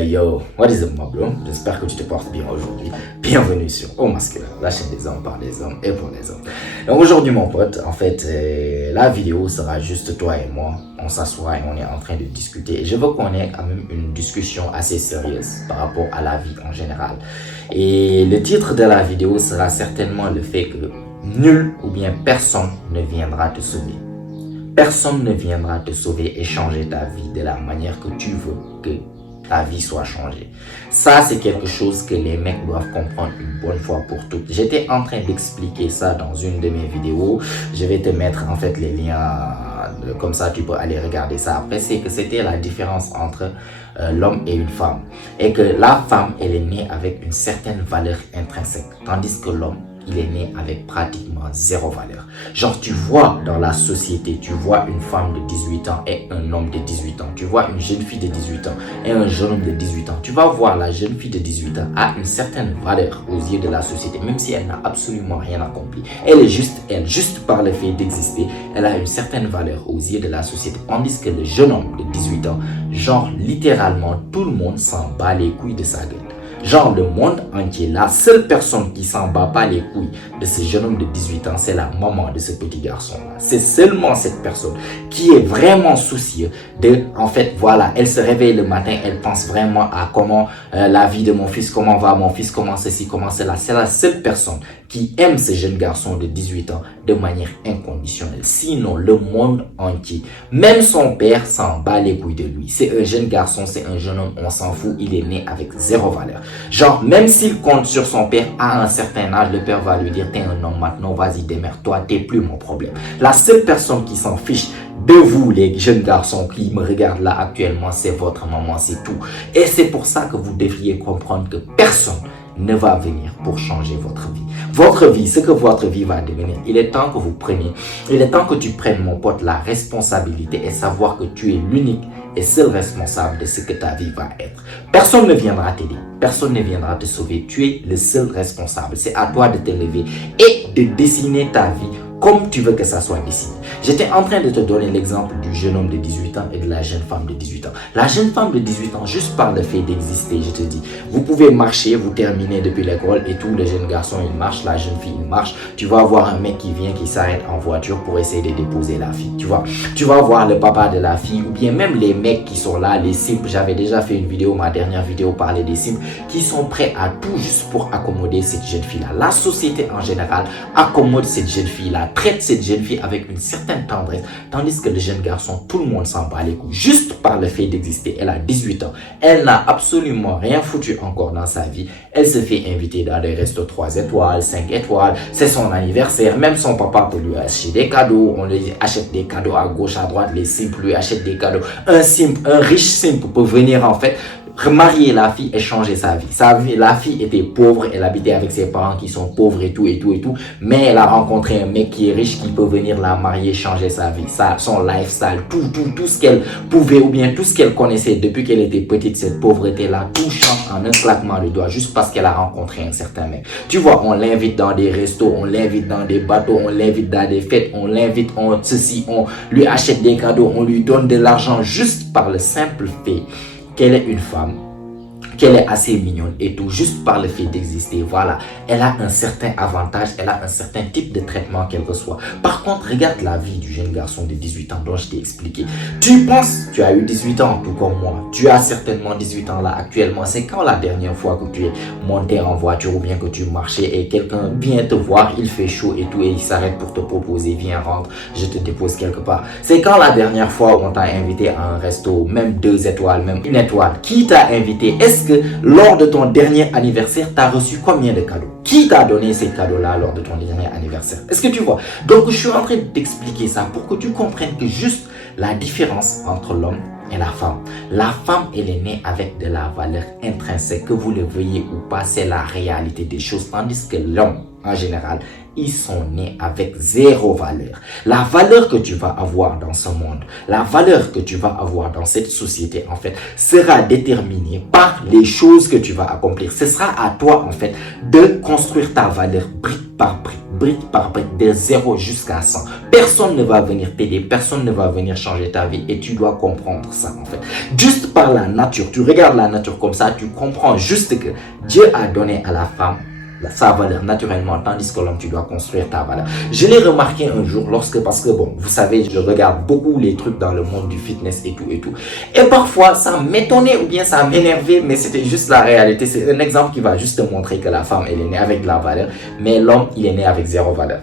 Yo, what is up, my bro? J'espère que tu te portes bien aujourd'hui. Bienvenue sur Au Masculin, la chaîne des hommes par des hommes et pour les hommes. Donc aujourd'hui, mon pote, en fait, la vidéo sera juste toi et moi. On s'assoit et on est en train de discuter. Et je veux qu'on ait quand même une discussion assez sérieuse par rapport à la vie en général. Et le titre de la vidéo sera certainement le fait que nul ou bien personne ne viendra te sauver. Personne ne viendra te sauver et changer ta vie de la manière que tu veux que ta vie soit changée. Ça, c'est quelque chose que les mecs doivent comprendre une bonne fois pour toutes. J'étais en train d'expliquer ça dans une de mes vidéos. Je vais te mettre en fait les liens, comme ça tu peux aller regarder ça après. C'est que c'était la différence entre l'homme et une femme. Et que la femme, elle est née avec une certaine valeur intrinsèque. Tandis que l'homme, il est né avec pratiquement zéro valeur. Genre, tu vois dans la société, tu vois une femme de 18 ans et un homme de 18 ans. Tu vois une jeune fille de 18 ans et un jeune homme de 18 ans. Tu vas voir la jeune fille de 18 ans a une certaine valeur aux yeux de la société, même si elle n'a absolument rien accompli. Elle est juste, elle, juste par le fait d'exister, elle a une certaine valeur aux yeux de la société. Tandis que le jeune homme de 18 ans, genre, littéralement, tout le monde s'en bat les couilles de sa gueule. Genre, le monde entier, la seule personne qui s'en bat pas les couilles de ce jeune homme de 18 ans, c'est la maman de ce petit garçon-là. C'est seulement cette personne qui est vraiment soucieuse de, en fait, voilà, elle se réveille le matin, elle pense vraiment à comment la vie de mon fils, comment va mon fils, comment ceci, comment cela. C'est la seule personne qui aime ce jeune garçon de 18 ans de manière inconditionnelle. Sinon, le monde entier, même son père s'en bat les couilles de lui. C'est un jeune garçon, c'est un jeune homme, on s'en fout, il est né avec zéro valeur. Genre, même s'il compte sur son père à un certain âge, le père va lui dire, t'es un homme maintenant, vas-y, démerde-toi, t'es plus mon problème. La seule personne qui s'en fiche de vous, les jeunes garçons qui me regardent là actuellement, c'est votre maman, c'est tout. Et c'est pour ça que vous devriez comprendre que personne ne va venir pour changer votre vie. Votre vie, ce que votre vie va devenir, il est temps que vous preniez, il est temps que tu prennes, mon pote, la responsabilité et savoir que tu es l'unique et seul responsable de ce que ta vie va être. Personne ne viendra t'aider, personne ne viendra te sauver, tu es le seul responsable. C'est à toi de te lever et de dessiner ta vie comme tu veux que ça soit dessiné. J'étais en train de te donner l'exemple du jeune homme de 18 ans et de la jeune femme de 18 ans. La jeune femme de 18 ans, juste par le fait d'exister, je te dis, vous pouvez marcher, vous terminez depuis l'école et tout, le jeune garçon il marche, la jeune fille il marche. Tu vas voir un mec qui vient, qui s'arrête en voiture pour essayer de déposer la fille, tu vois. Tu vas voir le papa de la fille ou bien même les mecs qui sont là, les simples. J'avais déjà fait une vidéo, ma dernière vidéo parlait des simples qui sont prêts à tout juste pour accommoder cette jeune fille-là. La société en général accommode cette jeune fille-là, traite cette jeune fille avec une certaine tendresse, tandis que le jeune garçon, tout le monde s'en bat les couilles, juste par le fait d'exister. Elle a 18 ans, elle n'a absolument rien foutu encore dans sa vie, elle se fait inviter dans des restos 3 étoiles, 5 étoiles, c'est son anniversaire, même son papa peut lui acheter des cadeaux, on lui achète des cadeaux à gauche, à droite, les simples lui achètent des cadeaux, un riche simple peut venir en fait remarier la fille et changer sa vie. La fille était pauvre, elle habitait avec ses parents qui sont pauvres et tout, mais elle a rencontré un mec qui est riche qui peut venir la marier, changer sa vie, son lifestyle, tout ce qu'elle pouvait ou bien tout ce qu'elle connaissait depuis qu'elle était petite, cette pauvreté-là, tout change en un claquement de doigts juste parce qu'elle a rencontré un certain mec. Tu vois, on l'invite dans des restos, on l'invite dans des bateaux, on l'invite dans des fêtes, on l'invite, on lui achète des cadeaux, on lui donne de l'argent juste par le simple fait qu'elle est une femme, qu'elle est assez mignonne et tout, juste par le fait d'exister, voilà, elle a un certain avantage, elle a un certain type de traitement quel que soit. Par contre, regarde la vie du jeune garçon de 18 ans dont je t'ai expliqué. Tu penses, tu as eu 18 ans tout comme moi, tu as certainement 18 ans là actuellement, c'est quand la dernière fois que tu es monté en voiture ou bien que tu marchais et quelqu'un vient te voir, il fait chaud et tout et il s'arrête pour te proposer, viens rentre, je te dépose quelque part. C'est quand la dernière fois où on t'a invité à un resto, même 2 étoiles, même 1 étoile, qui t'a invité? Est-ce que lors de ton dernier anniversaire, tu as reçu combien de cadeaux? Qui t'a donné ces cadeaux-là lors de ton dernier anniversaire? Est-ce que tu vois? Donc, je suis en train de t'expliquer ça pour que tu comprennes que juste la différence entre l'homme et la femme. La femme, elle est née avec de la valeur intrinsèque, que vous le veuillez ou pas, c'est la réalité des choses, tandis que l'homme, en général, ils sont nés avec zéro valeur. La valeur que tu vas avoir dans ce monde, la valeur que tu vas avoir dans cette société, en fait, sera déterminée par les choses que tu vas accomplir. Ce sera à toi, en fait, de construire ta valeur brique par brique. brique par brique, de 0 jusqu'à 100. Personne ne va venir t'aider, personne ne va venir changer ta vie et tu dois comprendre ça en fait. Juste par la nature, tu regardes la nature comme ça, tu comprends juste que Dieu a donné à la femme sa valeur naturellement, tandis que l'homme, tu dois construire ta valeur. Je l'ai remarqué un jour parce que bon, vous savez, je regarde beaucoup les trucs dans le monde du fitness et tout. Et parfois, ça m'étonnait ou bien ça m'énervait, mais c'était juste la réalité. C'est un exemple qui va juste te montrer que la femme, elle est née avec de la valeur, mais l'homme, il est né avec zéro valeur.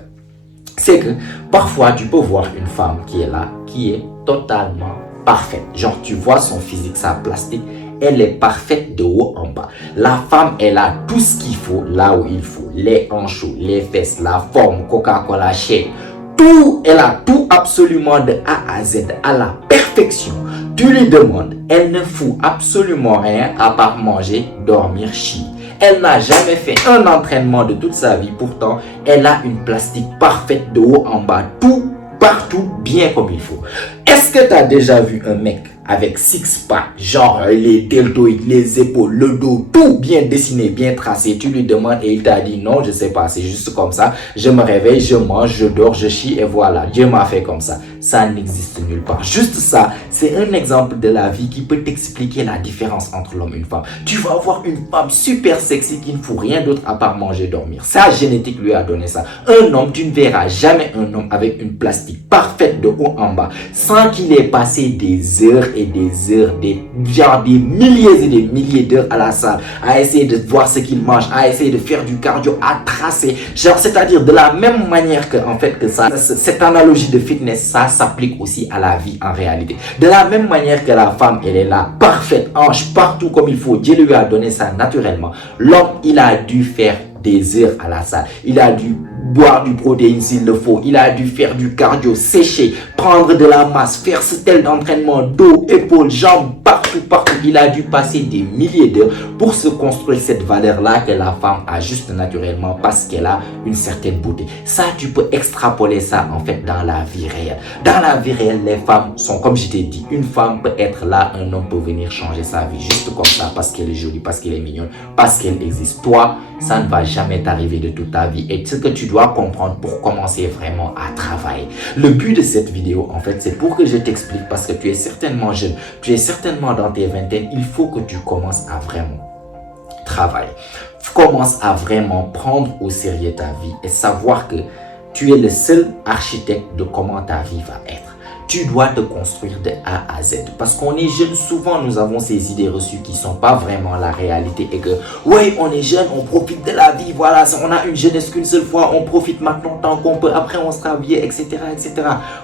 C'est que parfois, tu peux voir une femme qui est là, qui est totalement parfaite. Genre, tu vois son physique, sa plastique, elle est parfaite de haut en bas. La femme, elle a tout ce qu'il faut là où il faut. Les hanches, les fesses, la forme, Coca-Cola shake. Tout, elle a tout absolument de A à Z, à la perfection. Tu lui demandes, elle ne fout absolument rien à part manger, dormir, chier. Elle n'a jamais fait un entraînement de toute sa vie. Pourtant, elle a une plastique parfaite de haut en bas. Tout, partout, bien comme il faut. Est-ce que tu as déjà vu un mec avec six-pack, genre les deltoïdes, les épaules, le dos, tout bien dessiné, bien tracé? Tu lui demandes et il t'a dit non, je sais pas, c'est juste comme ça. Je me réveille, je mange, je dors, je chie et voilà, Dieu m'a fait comme ça. Ça n'existe nulle part. Juste ça, c'est un exemple de la vie qui peut t'expliquer la différence entre l'homme et une femme. Tu vas voir une femme super sexy qui ne fout rien d'autre à part manger, dormir. Sa génétique lui a donné ça. Un homme, tu ne verras jamais un homme avec une plastique parfaite de haut en bas, sans qu'il ait passé des heures et des heures, des milliers et des milliers d'heures à la salle, à essayer de voir ce qu'il mange, à essayer de faire du cardio, à tracer. Genre, c'est-à-dire de la même manière que, en fait, que ça, cette analogie de fitness, ça s'applique aussi à la vie en réalité. De la même manière que la femme, elle est là, parfaite, hanche, partout comme il faut. Dieu lui a donné ça naturellement. L'homme, il a dû faire des heures à la salle. Il a dû boire du protéine s'il le faut. Il a dû faire du cardio, sécher, prendre de la masse, faire ce tel d'entraînement, dos, épaules, jambes, partout. Il a dû passer des milliers d'heures pour se construire cette valeur-là que la femme a juste naturellement parce qu'elle a une certaine beauté. Ça, tu peux extrapoler ça en fait dans la vie réelle. Dans la vie réelle, les femmes sont, comme je t'ai dit, une femme peut être là, un homme peut venir changer sa vie juste comme ça parce qu'elle est jolie, parce qu'elle est mignonne, parce qu'elle existe. Toi, ça ne va jamais t'arriver de toute ta vie. Et ce que tu dois comprendre pour commencer vraiment à travailler. Le but de cette vidéo, en fait, c'est pour que je t'explique parce que tu es certainement jeune, tu es certainement dans tes vingtaines, il faut que tu commences à vraiment travailler. Commence à vraiment prendre au sérieux ta vie et savoir que tu es le seul architecte de comment ta vie va être. Tu dois te construire de A à Z. Parce qu'on est jeune, souvent nous avons ces idées reçues qui ne sont pas vraiment la réalité. Et que, oui, on est jeune, on profite de la vie, voilà, on a une jeunesse qu'une seule fois, on profite maintenant tant qu'on peut, après on sera vieux, etc., etc.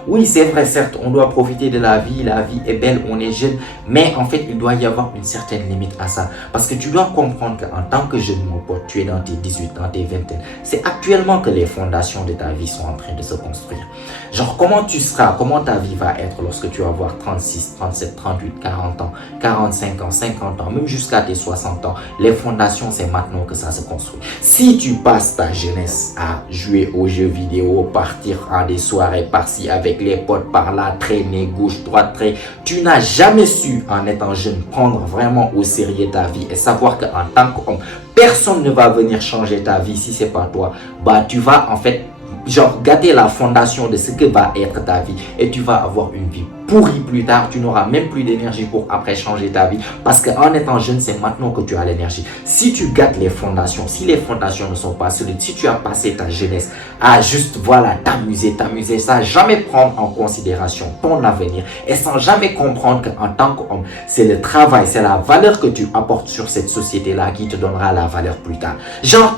Oui, c'est vrai, certes, on doit profiter de la vie est belle, on est jeune. Mais en fait, il doit y avoir une certaine limite à ça. Parce que tu dois comprendre qu'en tant que jeune, mon pote, tu es dans tes 18, dans tes 20 ans. C'est actuellement que les fondations de ta vie sont en train de se construire. Genre, comment tu seras, comment ta vie va être lorsque tu vas avoir 36, 37, 38, 40 ans, 45 ans, 50 ans, même jusqu'à tes 60 ans. Les fondations, c'est maintenant que ça se construit. Si tu passes ta jeunesse à jouer aux jeux vidéo, partir à des soirées par-ci avec les potes, par-là, traîner gauche, droite, tu n'as jamais su, en étant jeune, prendre vraiment au sérieux ta vie et savoir qu'en tant qu'homme, personne ne va venir changer ta vie si c'est pas toi. Bah, tu vas en fait genre gâter la fondation de ce que va être ta vie et tu vas avoir une vie pourrie plus tard. Tu n'auras même plus d'énergie pour après changer ta vie parce qu'en étant jeune, c'est maintenant que tu as l'énergie. Si tu gâtes les fondations, si les fondations ne sont pas solides, si tu as passé ta jeunesse à juste voilà t'amuser, sans jamais prendre en considération ton avenir et sans jamais comprendre qu'en tant qu'homme, c'est le travail, c'est la valeur que tu apportes sur cette société-là qui te donnera la valeur plus tard. Genre,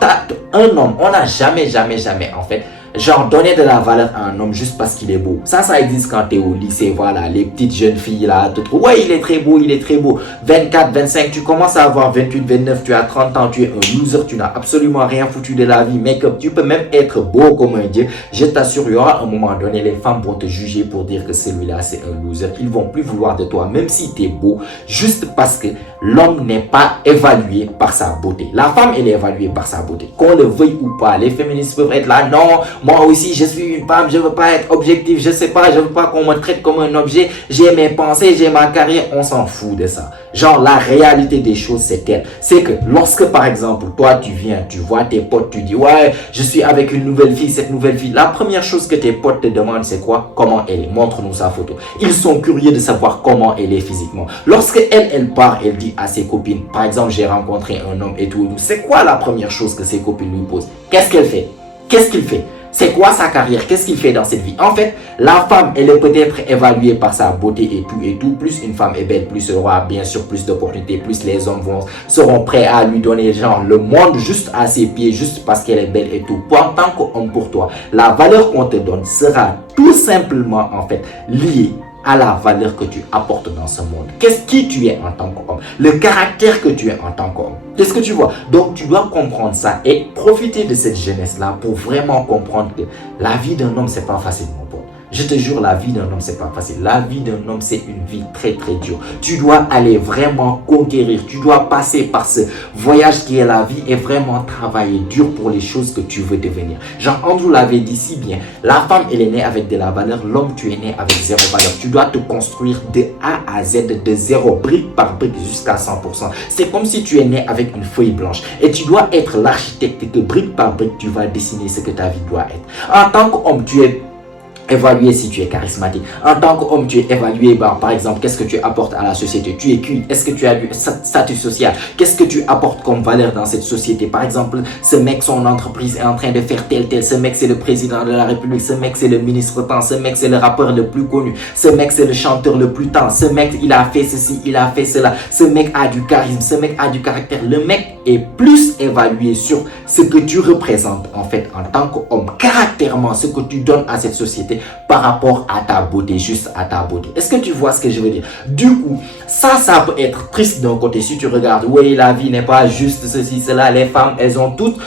un homme, on n'a jamais en fait genre donner de la valeur à un homme juste parce qu'il est beau. Ça existe quand tu es au lycée, voilà, les petites jeunes filles là, te trouvent, ouais, il est très beau. 24, 25, tu commences à avoir 28, 29, tu as 30 ans, tu es un loser, tu n'as absolument rien foutu de la vie, mais tu peux même être beau comme un dieu. Je t'assure, il y aura un moment donné, les femmes vont te juger pour dire que celui-là c'est un loser. Ils vont plus vouloir de toi, même si tu es beau, juste parce que l'homme n'est pas évalué par sa beauté. La femme, elle est évaluée par sa beauté. Qu'on le veuille ou pas, les féministes peuvent être là, non, Moi aussi, je suis une femme, je veux pas être objectif, je sais pas, je veux pas qu'on me traite comme un objet. J'ai mes pensées, j'ai ma carrière. On s'en fout de ça. Genre, la réalité des choses, c'est telle. C'est que lorsque, par exemple, toi, tu viens, tu vois tes potes, tu dis, ouais, je suis avec une nouvelle fille, cette nouvelle fille. La première chose que tes potes te demandent, c'est quoi? Comment elle est? Montre-nous sa photo. Ils sont curieux de savoir comment elle est physiquement. Lorsque elle part, elle dit à ses copines, par exemple, j'ai rencontré un homme et tout. C'est quoi la première chose que ses copines lui posent? Qu'est-ce qu'elle fait? Qu'est-ce qu'il fait? C'est quoi sa carrière? Qu'est-ce qu'il fait dans cette vie? En fait, la femme, elle est peut-être évaluée par sa beauté et tout et tout. Plus une femme est belle, plus elle aura bien sûr plus d'opportunités, plus les hommes seront prêts à lui donner genre le monde juste à ses pieds, juste parce qu'elle est belle et tout. En tant qu'homme pour toi, la valeur qu'on te donne sera tout simplement en fait liée à la valeur que tu apportes dans ce monde. Qui tu es en tant qu'homme? Le caractère que tu es en tant qu'homme. Qu'est-ce que tu vois? Donc, tu dois comprendre ça et profiter de cette jeunesse-là pour vraiment comprendre que la vie d'un homme, c'est pas facile, mon pote. Je te jure, la vie d'un homme, c'est pas facile. La vie d'un homme, c'est une vie très, très dure. Tu dois aller vraiment conquérir. Tu dois passer par ce voyage qui est la vie et vraiment travailler dur pour les choses que tu veux devenir. Jean-Andrew l'avait dit si bien. La femme, elle est née avec de la valeur. L'homme, tu es né avec zéro valeur. Tu dois te construire de A à Z, de zéro, brique par brique jusqu'à 100%. C'est comme si tu es né avec une feuille blanche. Et tu dois être l'architecte que brique par brique, tu vas dessiner ce que ta vie doit être. En tant qu'homme, tu es évaluer si tu es charismatique. En tant qu'homme, tu es évalué par exemple, qu'est-ce que tu apportes à la société? Tu es qui? Est-ce que tu as du statut social? Qu'est-ce que tu apportes comme valeur dans cette société? Par exemple, ce mec, son entreprise est en train de faire tel. Ce mec, c'est le président de la République. Ce mec, c'est le ministre tant. Ce mec, c'est le rappeur le plus connu. Ce mec, c'est le chanteur le plus tant. Ce mec, il a fait ceci, il a fait cela. Ce mec a du charisme. Ce mec a du caractère. Le mec est plus évalué sur ce que tu représentes en fait en tant qu'homme, caractériellement, ce que tu donnes à cette société par rapport à ta beauté, juste à ta beauté. Est-ce que tu vois ce que je veux dire? Du coup, ça peut être triste d'un côté si tu regardes, oui, la vie n'est pas juste ceci, cela, les femmes, elles ont toutes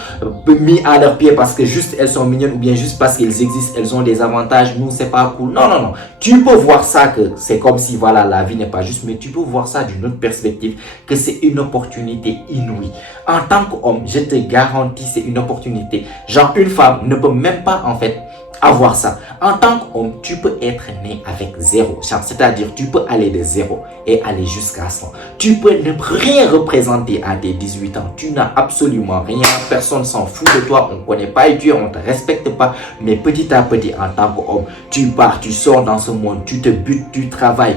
mis à leurs pieds parce que juste elles sont mignonnes ou bien juste parce qu'elles existent, elles ont des avantages, nous c'est pas cool. Non, non, non. Tu peux voir ça que c'est comme si voilà, la vie n'est pas juste, mais tu peux voir ça d'une autre perspective, que c'est une opportunité inouïe. En tant qu'homme, je te garantis, c'est une opportunité. Genre, une femme ne peut même pas en fait avoir ça. En tant qu'homme, tu peux être né avec zéro. C'est-à-dire, tu peux aller de zéro et aller jusqu'à 100. Tu peux ne rien représenter à tes 18 ans. Tu n'as absolument rien. Personne s'en fout de toi. On ne connaît pas Dieu, on ne te respecte pas. Mais petit à petit, en tant qu'homme, tu pars, tu sors dans ce monde, tu te butes, tu travailles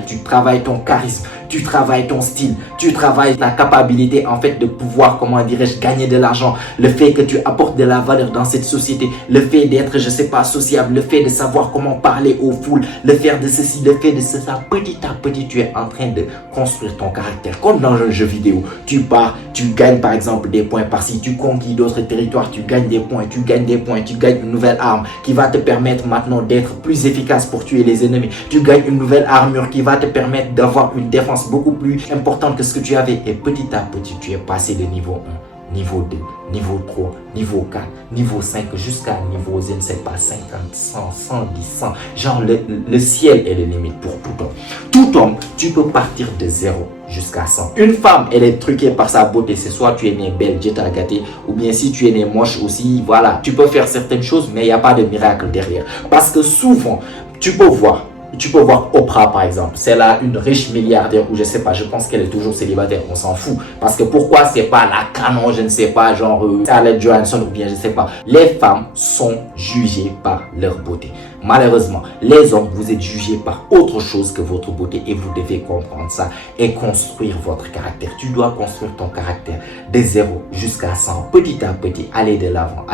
ton charisme, tu travailles ton style, tu travailles ta capacité en fait de pouvoir, comment dirais-je, gagner de l'argent. Le fait que tu apportes de la valeur dans cette société, le fait d'être, je sais pas, sociable, le fait de savoir comment parler aux foules, le fait de ceci, le fait de cela, petit à petit, tu es en train de construire ton caractère. Comme dans un jeu vidéo, tu pars, tu gagnes par exemple des points par-ci, tu conquis d'autres territoires, tu gagnes des points, tu gagnes une nouvelle arme qui va te permettre maintenant d'être plus efficace pour tuer les ennemis. Tu gagnes une nouvelle armure qui va te permettre d'avoir une défense beaucoup plus importante que ce que tu avais. Et petit à petit, tu es passé de niveau 1, niveau 2, niveau 3, niveau 4, niveau 5, jusqu'à niveau, je ne sais pas, 50, 100, 110, 100. Genre, le ciel est la limite pour tout homme. Tout homme, tu peux partir de 0 jusqu'à 100. Une femme, elle est truquée par sa beauté. C'est soit tu es né belle, Dieu t'a gâté, ou bien si tu es né moche aussi, voilà. Tu peux faire certaines choses, mais il n'y a pas de miracle derrière. Parce que souvent, tu peux voir Oprah par exemple, c'est là une riche milliardaire ou je sais pas, je pense qu'elle est toujours célibataire, on s'en fout. Parce que pourquoi c'est pas la canon, je ne sais pas, genre Scarlett Johansson ou bien je sais pas. Les femmes sont jugées par leur beauté. Malheureusement, les hommes, vous êtes jugés par autre chose que votre beauté et vous devez comprendre ça et construire votre caractère. Tu dois construire ton caractère de 0 jusqu'à 100, petit à petit, aller de l'avant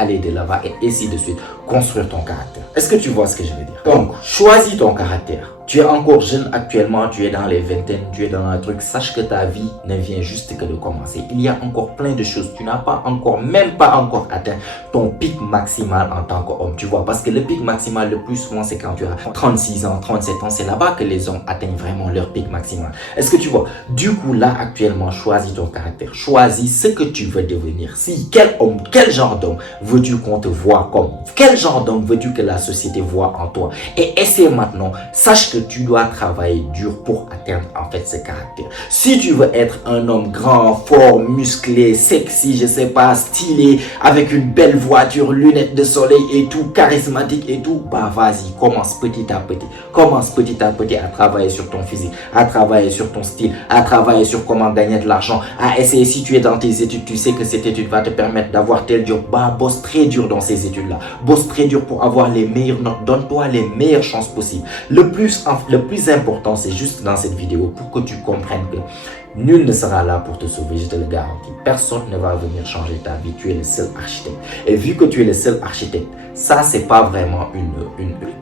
et ainsi de suite, construire ton caractère. Est-ce que tu vois ce que je veux dire? Donc, choisis ton caractère. Tu es encore jeune actuellement, tu es dans les vingtaines, tu es dans un truc. Sache que ta vie ne vient juste que de commencer. Il y a encore plein de choses. Tu n'as pas encore, même pas encore atteint ton pic maximal en tant qu'homme. Tu vois, parce que le pic maximal, le plus souvent, c'est quand tu as 36 ans, 37 ans. C'est là-bas que les hommes atteignent vraiment leur pic maximal. Est-ce que tu vois? Du coup, là, actuellement, choisis ton caractère. Choisis ce que tu veux devenir. Quel genre d'homme veux-tu qu'on te voit comme? Quel genre d'homme veux-tu que la société voit en toi? Et essaie maintenant. Sache que que tu dois travailler dur pour atteindre en fait ce caractère. Si tu veux être un homme grand, fort, musclé, sexy, je sais pas, stylé, avec une belle voiture, lunettes de soleil et tout, charismatique et tout, bah vas-y, commence petit à petit. Commence petit à petit à travailler sur ton physique, à travailler sur ton style, à travailler sur comment gagner de l'argent, à essayer, si tu es dans tes études, tu sais que cette étude va te permettre d'avoir tel job, bah bosse très dur dans ces études-là. Bosse très dur pour avoir les meilleures notes, donne-toi les meilleures chances possibles. Le plus important, c'est juste dans cette vidéo pour que tu comprennes que nul ne sera là pour te sauver, je te le garantis. Personne ne va venir changer ta vie, tu es le seul architecte. Et vu que tu es le seul architecte, ça c'est pas vraiment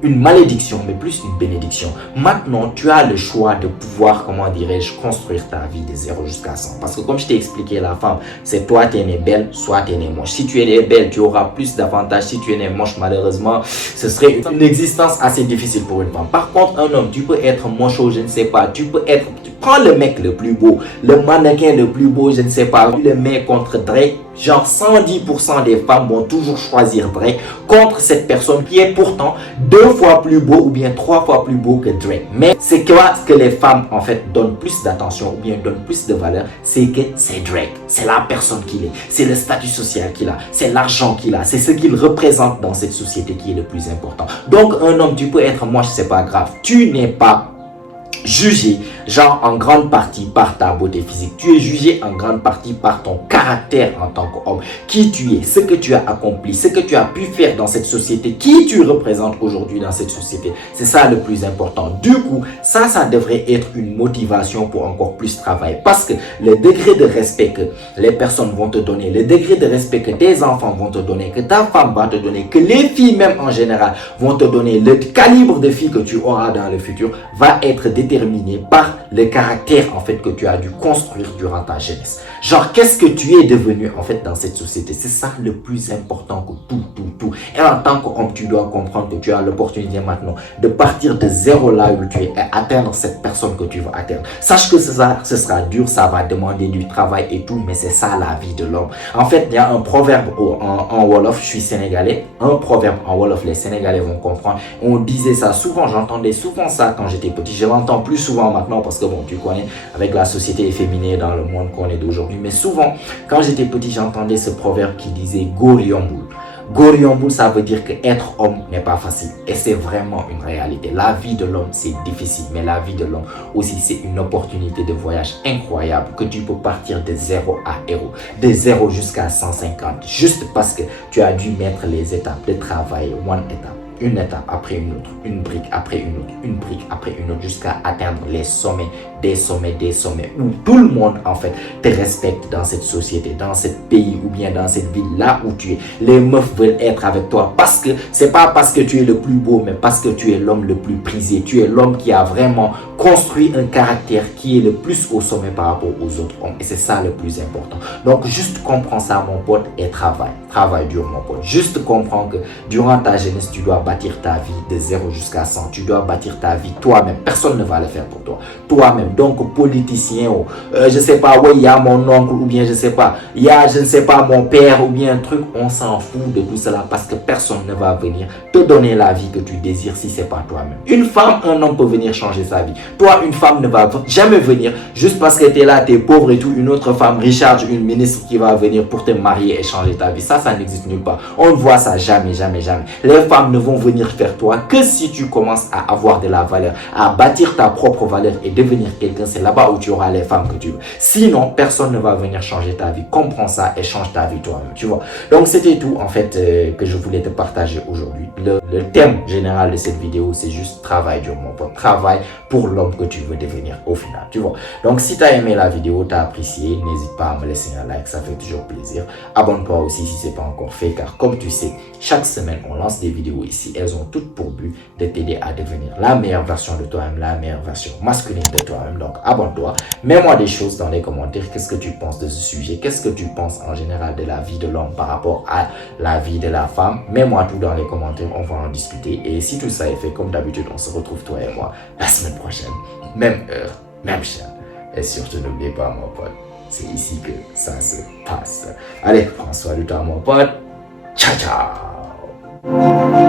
une malédiction, mais plus une bénédiction. Maintenant, tu as le choix de pouvoir, comment dirais-je, construire ta vie de 0 jusqu'à 100. Parce que comme je t'ai expliqué, la femme, c'est toi tu es né belle, soit tu es né moche. Si tu es né belle, tu auras plus d'avantages. Si tu es né moche, malheureusement, ce serait une existence assez difficile pour une femme. Par contre, un homme, tu peux être moche ou je ne sais pas, tu peux être... Prends le mec le plus beau, le mannequin le plus beau, je ne sais pas, le mec contre Drake, genre 110% des femmes vont toujours choisir Drake contre cette personne qui est pourtant 2 fois plus beau ou bien 3 fois plus beau que Drake. Mais c'est quoi ce que les femmes en fait donnent plus d'attention ou bien donnent plus de valeur, c'est que c'est Drake, c'est la personne qu'il est, c'est le statut social qu'il a, c'est l'argent qu'il a, c'est ce qu'il représente dans cette société qui est le plus important. Donc un homme, tu peux être moche, c'est pas grave, tu n'es pas jugé, genre en grande partie par ta beauté physique. Tu es jugé en grande partie par ton caractère en tant qu'homme. Qui tu es, ce que tu as accompli, ce que tu as pu faire dans cette société, qui tu représentes aujourd'hui dans cette société. C'est ça le plus important. Du coup, ça devrait être une motivation pour encore plus travailler. Parce que le degré de respect que les personnes vont te donner, le degré de respect que tes enfants vont te donner, que ta femme va te donner, que les filles même en général vont te donner, le calibre de filles que tu auras dans le futur va être déterminé par le caractère en fait que tu as dû construire durant ta jeunesse. Genre, qu'est-ce que tu es devenu en fait dans cette société? C'est ça le plus important que tout. Et en tant qu'homme, tu dois comprendre que tu as l'opportunité maintenant de partir de zéro là où tu es et atteindre cette personne que tu veux atteindre. Sache que ce sera dur, ça va demander du travail et tout, mais c'est ça la vie de l'homme. En fait, il y a un proverbe en Wolof, je suis sénégalais, un proverbe en Wolof, les Sénégalais vont comprendre. On disait ça souvent, j'entendais souvent ça quand j'étais petit, je l'entends plus souvent maintenant parce que bon, tu connais, avec la société féminine dans le monde qu'on est d'aujourd'hui, mais souvent, quand j'étais petit, j'entendais ce proverbe qui disait « Goriyomboul ». Goriyomboul, ça veut dire que être homme n'est pas facile. Et c'est vraiment une réalité. La vie de l'homme, c'est difficile. Mais la vie de l'homme aussi, c'est une opportunité de voyage incroyable que tu peux partir de 0 à héros. De 0 jusqu'à 150. Juste parce que tu as dû mettre les étapes de travail, une étape après une autre, une brique après une autre, une brique après une autre, jusqu'à atteindre les sommets, des sommets, où tout le monde en fait te respecte dans cette société, dans ce pays ou bien dans cette ville là où tu es. Les meufs veulent être avec toi parce que c'est pas parce que tu es le plus beau, mais parce que tu es l'homme le plus prisé. Tu es l'homme qui a vraiment construit un caractère qui est le plus au sommet par rapport aux autres hommes. Et c'est ça le plus important. Donc juste comprends ça mon pote et travaille dur mon pote. Juste comprends que durant ta jeunesse, tu dois bâtir ta vie de 0 jusqu'à 100. Tu dois bâtir ta vie toi-même. Personne ne va le faire pour toi. Toi-même. Donc, politicien, je sais pas, ouais, il y a mon oncle, ou bien je sais pas, il y a, je ne sais pas, mon père, ou bien un truc, on s'en fout de tout cela parce que personne ne va venir te donner la vie que tu désires si c'est pas toi-même. Une femme, un homme peut venir changer sa vie. Toi, une femme ne va jamais venir juste parce que tu es là, tu es pauvre et tout. Une autre femme, Richard, une ministre qui va venir pour te marier et changer ta vie. Ça n'existe nulle part. On ne voit ça jamais. Les femmes ne vont venir faire toi que si tu commences à avoir de la valeur, à bâtir ta propre valeur et devenir quelqu'un. C'est là-bas où tu auras les femmes que tu veux. Sinon, personne ne va venir changer ta vie. Comprends ça et change ta vie toi-même, tu vois. Donc, c'était tout en fait que je voulais te partager aujourd'hui. Le thème général de cette vidéo, c'est juste travail dur, mon pote. Travail pour l'homme que tu veux devenir au final, tu vois. Donc, si tu as aimé la vidéo, tu as apprécié, n'hésite pas à me laisser un like, ça fait toujours plaisir. Abonne-toi aussi si ce n'est pas encore fait, car comme tu sais, chaque semaine, on lance des vidéos ici. Elles ont toutes pour but de t'aider à devenir la meilleure version de toi-même, la meilleure version masculine de toi-même. Donc, abonne-toi. Mets-moi des choses dans les commentaires. Qu'est-ce que tu penses de ce sujet? Qu'est-ce que tu penses en général de la vie de l'homme par rapport à la vie de la femme? Mets-moi tout dans les commentaires. On va en discuter. Et si tout ça est fait, comme d'habitude, on se retrouve toi et moi la semaine prochaine. Même heure, même chaîne. Et surtout, n'oubliez pas, mon pote, c'est ici que ça se passe. Allez, prends soin de toi, mon pote. Ciao, ciao.